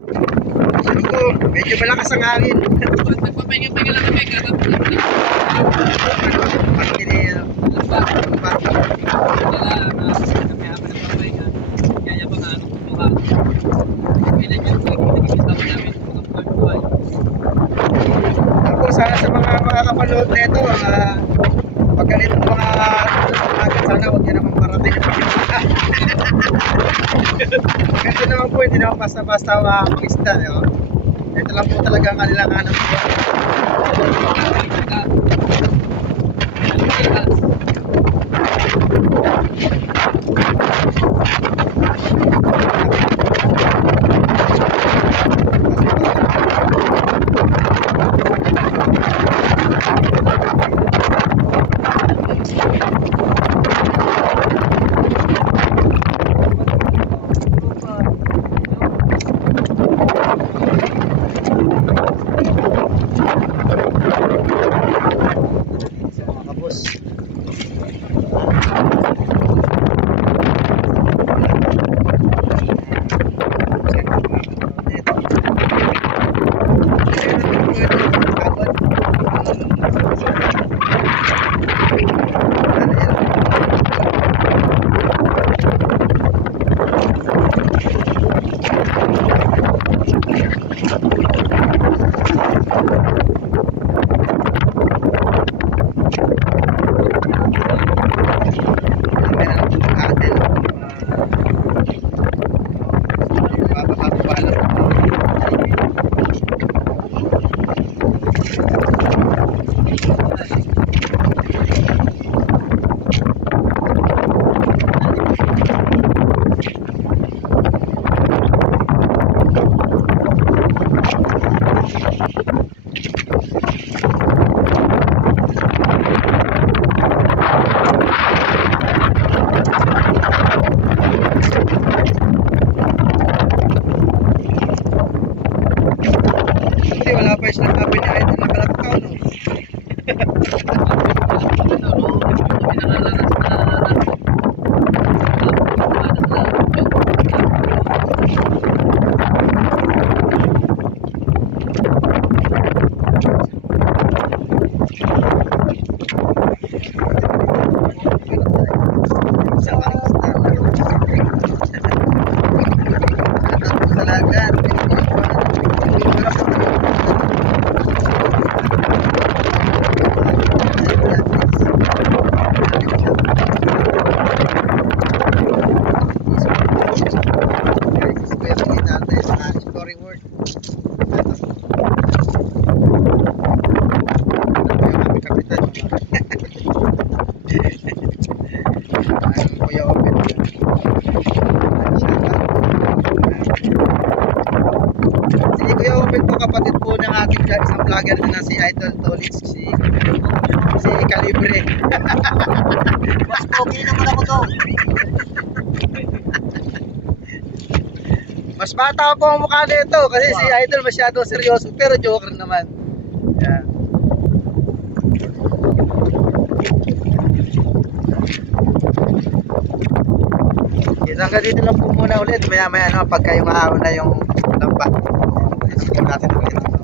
Medyo malakas ang hangin. Nagpapahinga-pahinga lang kami. Ako sana sa mga makakapanood nito, pag ganito mga agad sana huwag nyo naman marating na pagkita. Ganito naman po, hindi naman basta-basta makakista. Ito lang po talaga ang kanilang hanap po. Wala pa yung sinasabi niya ito na kalapakaw, no? Si Kuya Opel po, kapatid po ng ating isang vlogger na si Idol Tolits, si Calibre. Mas pogi naman ako to. Mas bata po ang mukha nito kasi si Idol masyado seryoso pero joker naman. Yan. Hanggang dito lang po muna ulit. Maya maya pagka yung araw na yung lambat. Ito po natin ulit.